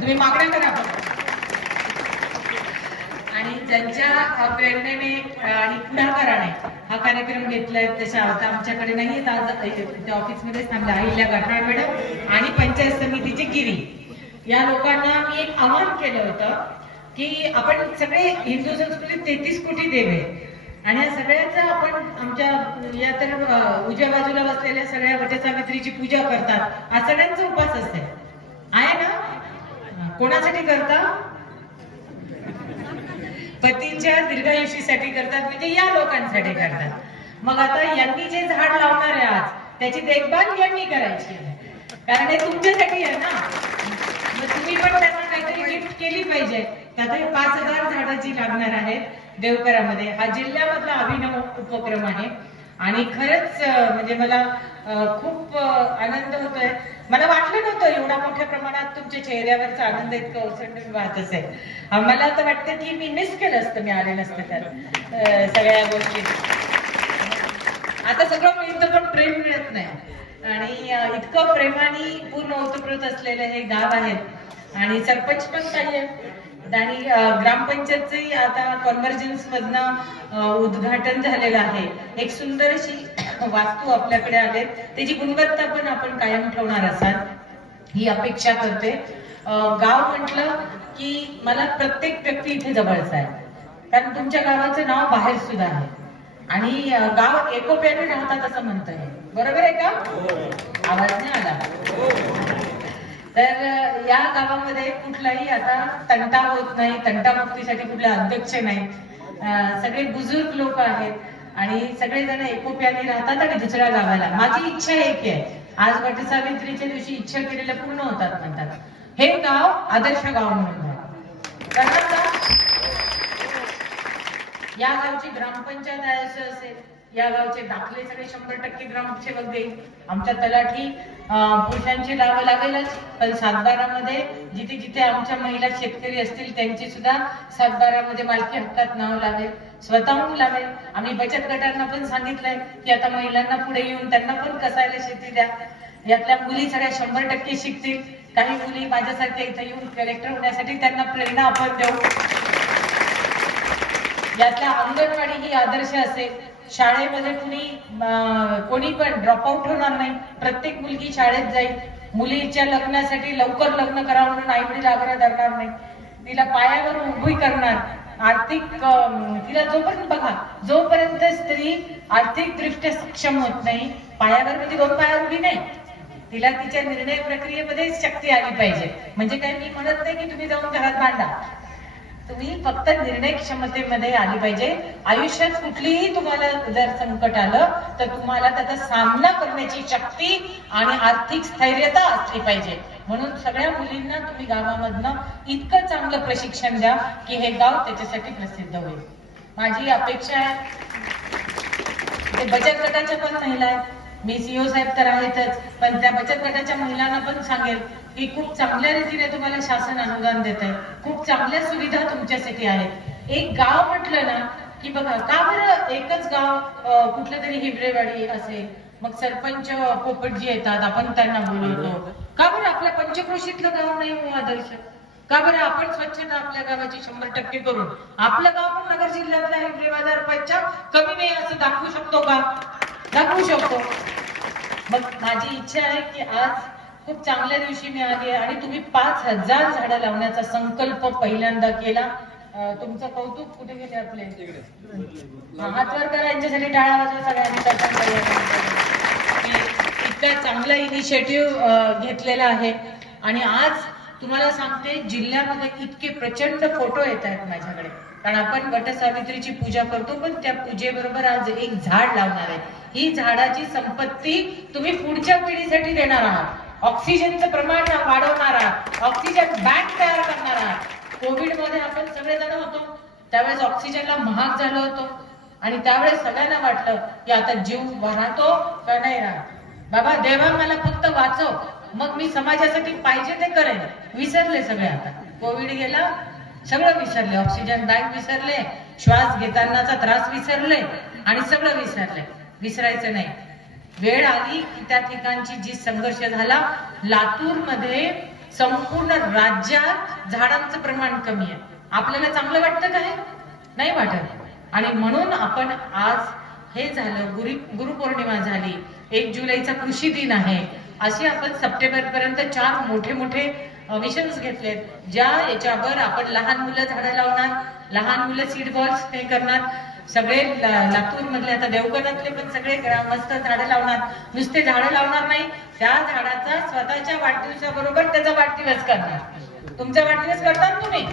तुम्ही मागण्या करा आणि ज्यांच्या प्रेरणेने आणि पुढाकाराने हा कार्यक्रम घेतलाय तशा आता आमच्याकडे नाही आज ऑफिसमध्येच थांबले. अहिल्या गठाळ मॅडम आणि पंचायत समितीची गिरी. या लोकांना मी एक आवाहन केलं होतं की आपण सगळे हिंदू संस्कृतीत तेहतीस कोटी देव आहे आणि या सगळ्याचा आपण आमच्या या तर उजव्या बाजूला बसलेल्या सगळ्या वटसावित्रीची पूजा करतात. हा सगळ्यांचा उपास असते कोणासाठी करता? पतीच्या दीर्घायुषीसाठी करतात म्हणजे या लोकांसाठी करतात. मग आता यांनी जे झाड लावणार आहे आज त्याची देखभाल यांनी करायची कारण हे तुमच्यासाठी आहे ना. मग तुम्ही पण त्यांना काहीतरी गिफ्ट केली पाहिजे. त्यातही पाच हजार झाडाची लागणार आहेत देवकरामध्ये हा जिल्ह्यामधला अभिनव उपक्रम आहे. आणि खरंच म्हणजे मला खूप आनंद होतोय. मला वाटलं नव्हतं एवढा मोठ्या प्रमाणात तुमच्या चेहऱ्यावरचा आनंद इतका ओसंडून वाहत असेल. मला तर वाटतं की मी मिस केलं असतं मी आले नसते तर. सगळ्या गोष्टी. आता सगळं मिळतं पण प्रेम मिळत नाही. आणि इतकं प्रेमाने पूर्ण ओतप्रोत असलेलं हे गाव आहे. आणि सरपंच पण काही आहे आणि ग्रामपंचायतचंही आता कॉन्व्हर्जन्स मधनं उद्घाटन झालेलं आहे. एक सुंदर अशी वास्तू आपल्याकडे आलेत. त्याची गुणवत्ता पण आपण कायम ठेवणार असाल. ही अपेक्षा करते. गाव म्हटलं की मला प्रत्येक व्यक्ती इथे जवळचा आहे. कारण तुमच्या गावाचं नाव बाहेर सुद्धा आहे. आणि गाव एकोप्याने राहतात असं आहे बरोबर आहे का? आवाज नाही आला. तर या गावामध्ये कुठलाही आता तंटा होत नाही. तंटामुक्तीसाठी कुठला अध्यक्ष नाही सगळे बुजुर्ग लोक आहेत. आणि सगळेजण एकोप्याने राहतात आणि दुसऱ्या गावाला. माझी इच्छा एक आहे आज वटसावित्रीच्या दिवशी इच्छा केलेल्या पूर्ण होतात म्हणतात. हे गाव आदर्श गाव म्हणून या गावची ग्रामपंचायत आहे असेल. या गावचे दाखले सगळे शंभर टक्के ग्रामसेवक देईल. आमच्या तलाठी पुरुषांची लावं लागेलच. पण सातबारामध्ये जिथे जिथे आमच्या महिला शेतकरी असतील त्यांची सुद्धा सातबारामध्ये मालकी हक्कात नाव लागेल. स्वतःहून लावेल आम्ही बचत गटांना पण सांगितलंय की आता महिलांना पुढे येऊन त्यांना पण कसायला शेती द्या. यातल्या मुली सगळ्या शंभर टक्के शिकतील. काही मुली माझ्यासारख्या इथे येऊन कलेक्टर होण्यासाठी त्यांना प्रेरणा आपण देऊ. यातल्या अंगणवाडी ही आदर्श असेल. शाळेमध्ये कुणी कोणी पण ड्रॉपआउट होणार नाही. प्रत्येक मुलगी शाळेत जाईल. मुलीच्या लग्नासाठी लवकर लग्न करा म्हणून आई वडील आग्रह धरणार नाही. तिला पायावर उभी करणार. आर्थिक तिला जोपर्यंत बघा जोपर्यंत स्त्री आर्थिक दृष्ट्या सक्षम होत नाही पायावर म्हणजे दोन पायावर उभी नाही. तिला तिच्या निर्णय प्रक्रियेमध्ये शक्ती आली पाहिजे. म्हणजे काय मी म्हणत नाही की तुम्ही जाऊन घरात भांडा. तुम्ही फक्त निर्णय क्षमतेमध्ये आली पाहिजे. आयुष्यात कुठलीही तुम्हाला जर संकट आलं तर तुम्हाला त्याचा सामना करण्याची शक्ती आणि आर्थिक स्थैर्यता असली पाहिजे. म्हणून सगळ्या मुलींना तुम्ही गावामधनं इतकं चांगलं प्रशिक्षण द्या की हे गाव त्याच्यासाठी प्रसिद्ध होईल. माझी अपेक्षा आहे. ते बचत गटाच्या पण महिला आहेत. मी सीओ साहेब तर आहेतच पण त्या बचत गटाच्या महिलांना पण सांगेल की खूप चांगल्या रीतीने तुम्हाला शासन अनुदान देत आहे खूप चांगल्या सुविधा तुमच्यासाठी आहेत. एक गाव म्हटलं ना की बघा का बरं एकच गाव कुठलं तरी हिवरेवाडी असेल मग सरपंच पोपटजी येतात आपण त्यांना बोलवतो. का बरं आपल्या पंचक्रोशीतलं गाव नाही हो आदर्श? का बरं आपण स्वच्छता आपल्या गावाची शंभर टक्के करून आपलं गाव पण नगर जिल्ह्यातल्या हिवरे बाजारपेक्षा कमी नाही असं दाखवू शकतो का? दाखवू शकतो. मग माझी इच्छा आहे की आज खूप चांगल्या दिवशी मी आली आहे. आणि तुम्ही पाच हजार झाडं लावण्याचा संकल्प पहिल्यांदा केला. तुमचं कौतुक कुठे गेले आपले? हा, हात वर करा यांच्यासाठी टाळा वाजवा सगळ्यांनी इतका चांगला इनिशिएटिव्ह घेतलेला आहे. आणि आज तुम्हाला सांगते जिल्ह्यामध्ये इतके प्रचंड फोटो येत आहेत माझ्याकडे. कारण आपण वटसावित्रीची पूजा करतो पण त्या पूजेबरोबर आज एक झाड लावणार आहे. ही झाडाची संपत्ती तुम्ही पुढच्या पिढीसाठी देणार आहात. ऑक्सिजनचं प्रमाण वाढवणारा ऑक्सिजन बँक तयार करणारा. कोविडमध्ये आपण सगळेजण होतो त्यावेळेस ऑक्सिजनला महाग झालं होतं. आणि त्यावेळेस सगळ्यांना वाटलं की आता जीव राहतो का नाही राहत? बाबा देवा मला फक्त वाचव. मग मी समाजासाठी पाहिजे ते करेन. विसरले सगळे आता. कोविड गेला सगळं विसरले. ऑक्सिजन बँक विसरले श्वास घेतानाचा त्रास विसरले आणि सगळं विसरले. विसरायचं नाही. वेळ आली की त्या ठिकाणची जी संघर्ष झाला लातूरमध्ये संपूर्ण राज्यात झाडांचं प्रमाण कमी आहे. आपल्याला चांगलं वाटतं काय नाही वाटत. आणि म्हणून आपण आज हे झालं गुरु गुरुपौर्णिमा झाली एक जुलैचा कृषी दिन आहे असे आपण सप्टेंबर पर्यंत चार मोठे मोठे मिशन्स घेतलेत ज्या याच्यावर आपण लहान मुलं झाडं लावणार लहान मुलं सीड बॉल्स हे करणार सगळे लातूर मधले आता देवगणातले पण सगळे मस्त झाडं लावणार. नुसते झाडं लावणार नाही त्या झाडाचा स्वतःच्या वाढदिवसाबरोबर त्याचा वाढदिवस करणार. तुमचा वाढदिवस करतात तुम्ही?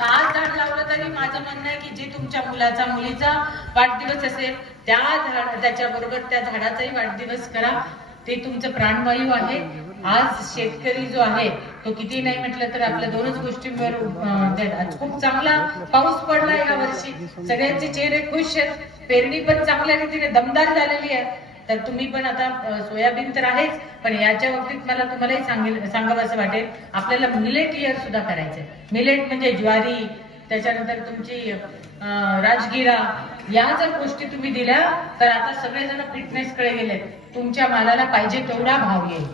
पाच झाड लावलं तरी माझं म्हणणं आहे की जे तुमच्या मुलाचा मुलीचा वाढदिवस असेल त्या झाड त्याच्याबरोबर त्या झाडाचाही वाढदिवस करा. ते तुमचं प्राणवायू आहे. आज शेतकरी जो आहे तो किती नाही म्हटलं तर आपल्या दोनच गोष्टींवर खूप चांगला पाऊस पडला या वर्षी. सगळ्यांचे चेहरे खुश आहेत. पेरणी पण चांगल्या रीतीने दमदार झालेली आहे. तर तुम्ही पण आता सोयाबीन तर आहेच पण याच्या बाबतीत मला तुम्हालाही सांगेल सांगावं असं वाटेल. आपल्याला मिलेट इयर सुद्धा करायचंय. मिलेट म्हणजे ज्वारी त्याच्यानंतर तुमची राजगिरा या जर गोष्टी तुम्ही दिल्या तर आता सगळेजण फिटनेस कडे गेले तुमच्या मालाला पाहिजे तेवढा भाव येईल.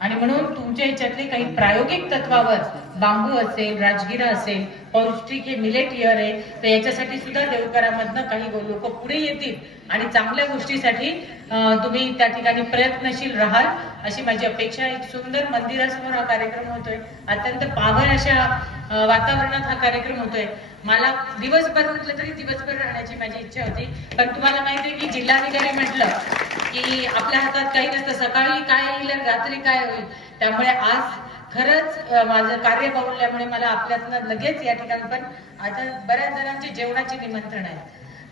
आणि म्हणून तुमच्या याच्यातले काही प्रायोगिक तत्वावर बांबू असेल राजगिरा असेल पौष्टिक हे मिलेट इयर आहे तर याच्यासाठी सुद्धा देवकरामधनं काही लोक पुढे येतील. आणि चांगल्या गोष्टीसाठी तुम्ही त्या ठिकाणी प्रयत्नशील राहाल अशी माझी अपेक्षा आहे. एक सुंदर मंदिरासमोर हा कार्यक्रम होतोय. अत्यंत पावन अशा वातावरणात हा कार्यक्रम होतोय. मला दिवसभर म्हटलं तरी दिवसभर राहण्याची माझी इच्छा होती. पण तुम्हाला माहिती आहे की जिल्हाधिकारी म्हटलं की आपल्या हातात काही नसतं. सकाळी काय येईल रात्री काय होईल? त्यामुळे आज खरंच माझं कार्य पावल्यामुळे मला आपल्यातनं लगेच या ठिकाणी पण आता बऱ्याच जणांचे जेवणाचे निमंत्रण आहे.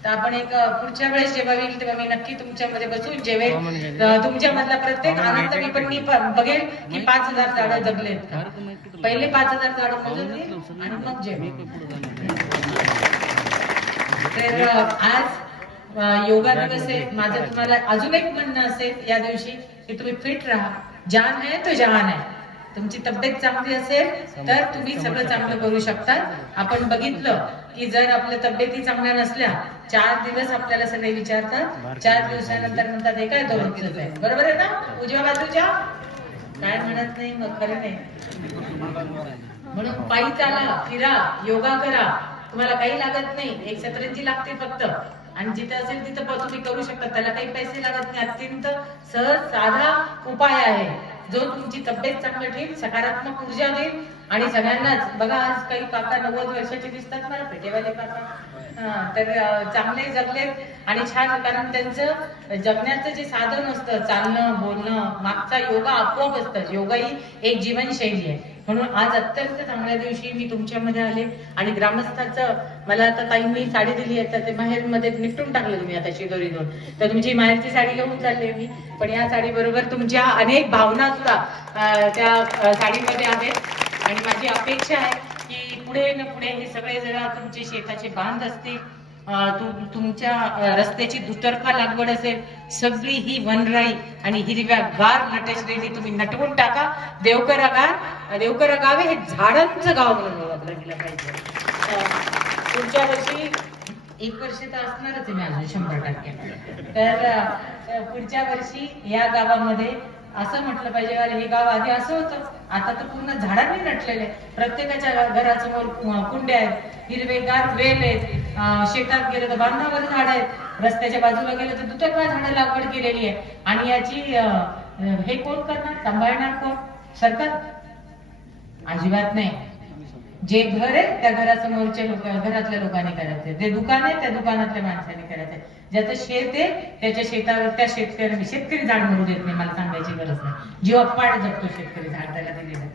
तर आपण एक पुढच्या वेळेस जेव्हा येईल तेव्हा मी नक्की तुमच्यामध्ये बसून जेवेल अं, तुमच्यामधला प्रत्येक आनंद मी पण मी बघेल की पाच हजार झाडं जगलेत. पहिले पाच हजार झाडं मोजून आणि मग जेवेल तर आज योगा दिवस आहे. माझं तुम्हाला अजून एक म्हणणं असेल या दिवशी की तुम्ही फिट राहा. जान आहे तो जहान आहे. तुमची तब्येत चांगली असेल तर तुम्ही सगळं चांगलं करू शकता आपण बघितलं की जर आपल्या तब्येती चांगल्या नसल्या चार दिवस आपल्याला सगळे विचारतात. चार दिवसानंतर म्हणतात हे काय तो रोजच आहे बरोबर आहे ना? उजव्या बाजूच्या? काय म्हणत नाही मग खरं नाही म्हणून पायी चाला फिरा योगा करा. तुम्हाला काही लागत नाही एक सतरंजी लागते फक्त. आणि जिथे असेल तिथं प- तुम्ही करू शकता. त्याला काही पैसे लागत नाही. अत्यंत सहज साधा उपाय आहे. जो तुमची तब्येत चांगलं ठेवईल सकारात्मक ऊर्जा देईल आणि सगळ्यांनाच. बघा आज काही काका नव्वद वर्षाचे दिसतात मला पेटेवाले काका. तर चांगले जगलेत आणि छान कारण त्यांचं जगण्याचं जे साधन असतं चालणं बोलणं मागचा योगा आपोआप असतं. योगा ही एक जीवनशैली आहे. म्हणून आज अत्यंत चांगल्या दिवशी मी तुमच्यामध्ये आले आणि ग्रामस्थाचं मला आता ताईंनी साडी दिली आहे तर ते माहेरमध्ये निपटून टाकलं तुम्ही आता शिदोरी दोन. तर तुमची माहेरची साडी घेऊन चालले मी. पण या साडी बरोबर तुमच्या अनेक भावना सुद्धा त्या साडीमध्ये आहेत. आणि माझी अपेक्षा आहे की पुढे न पुढे हे सगळे जरा तुमचे शेताचे बांध असतील तुमच्या रस्त्याची दुतर्फा लागवड असेल सगळी ही वनराई आणि हिरव्या गार नटसलेली तुम्ही नटवून टाका. देवकरा गाव देवकरा गाव हे झाडांचं गाव म्हणून ओळखलं गेलं पाहिजे. पुढच्या वर्षी एक वर्ष तर असणारच आहे मी अजून शंभर टक्के. तर पुढच्या वर्षी या गावामध्ये असं म्हटलं पाहिजे अरे हे गाव आधी असं होतं. आता तर पूर्ण झाडांनी नटलेले आहे. प्रत्येकाच्या घरासमोर कुंड्या आहेत. हिरवेगार वेल आहेत. शेतात गेलं तर बांधावर झाड आहेत. रस्त्याच्या बाजूला गेलं तर दुतर्फा झाडं लागवड केलेली आहे. आणि याची हे कोण करणार? सांभाळणार कोण? सरकार? अजिबात नाही. जे घर आहे त्या घरासमोरच्या लोक घरातल्या लोकांनी करायचे जे दुकान आहे त्या दुकानातल्या माणसाने करायचंय ज्याचं शेत आहे त्याच्या शेतावर त्या शेतकऱ्याने शेतकरी झाड मरू देत नाही मला सांगायची गरज नाही. जीव अप्पाड जगतो शेतकरी झाड त्याला दिलेलं.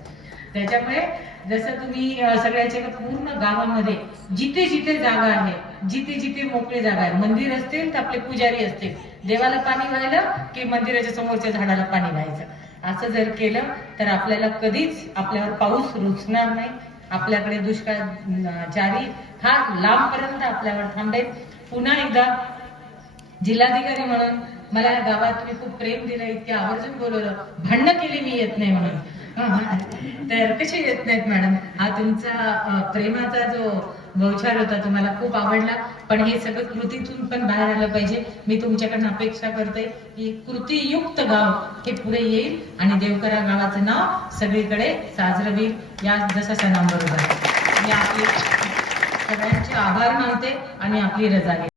त्याच्यामुळे जसं तुम्ही अं, सगळ्याच्या पूर्ण गावामध्ये जिथे जिथे जागा आहे जिथे जिथे मोकळी जागा आहे मंदिर असतील तर आपले पुजारी असतील. देवाला पाणी व्हायला की मंदिराच्या समोरच्या झाडाला पाणी व्हायचं? असं जर केलं तर आपल्याला कधीच आपल्यावर पाऊस रुचणार नाही. आपल्याकडे दुष्काळ जारी हा लांबपर्यंत आपल्यावर थांबेल. पुन्हा एकदा जिल्हाधिकारी म्हणून मला या गावात तुम्ही खूप प्रेम दिलं इतकी आवर्जून बोलवलं. भांडणं केली मी येत नाही म्हणून. तर कशी येत नाहीत मॅडम? हा तुमचा प्रेमाचा जो गौचार होता तुम्हाला खूप आवडला. पण हे सगळं कृतीतून पण बाहेर आलं पाहिजे. मी तुमच्याकडनं अपेक्षा करते की कृतीयुक्त गाव हे पुढे येईल आणि देवकरा गावाचं नाव सगळीकडे साजरं होईल. या जसा सणांबरोबर. मी आपले सगळ्यांचे आभार मानते आणि आपली रजा घेते.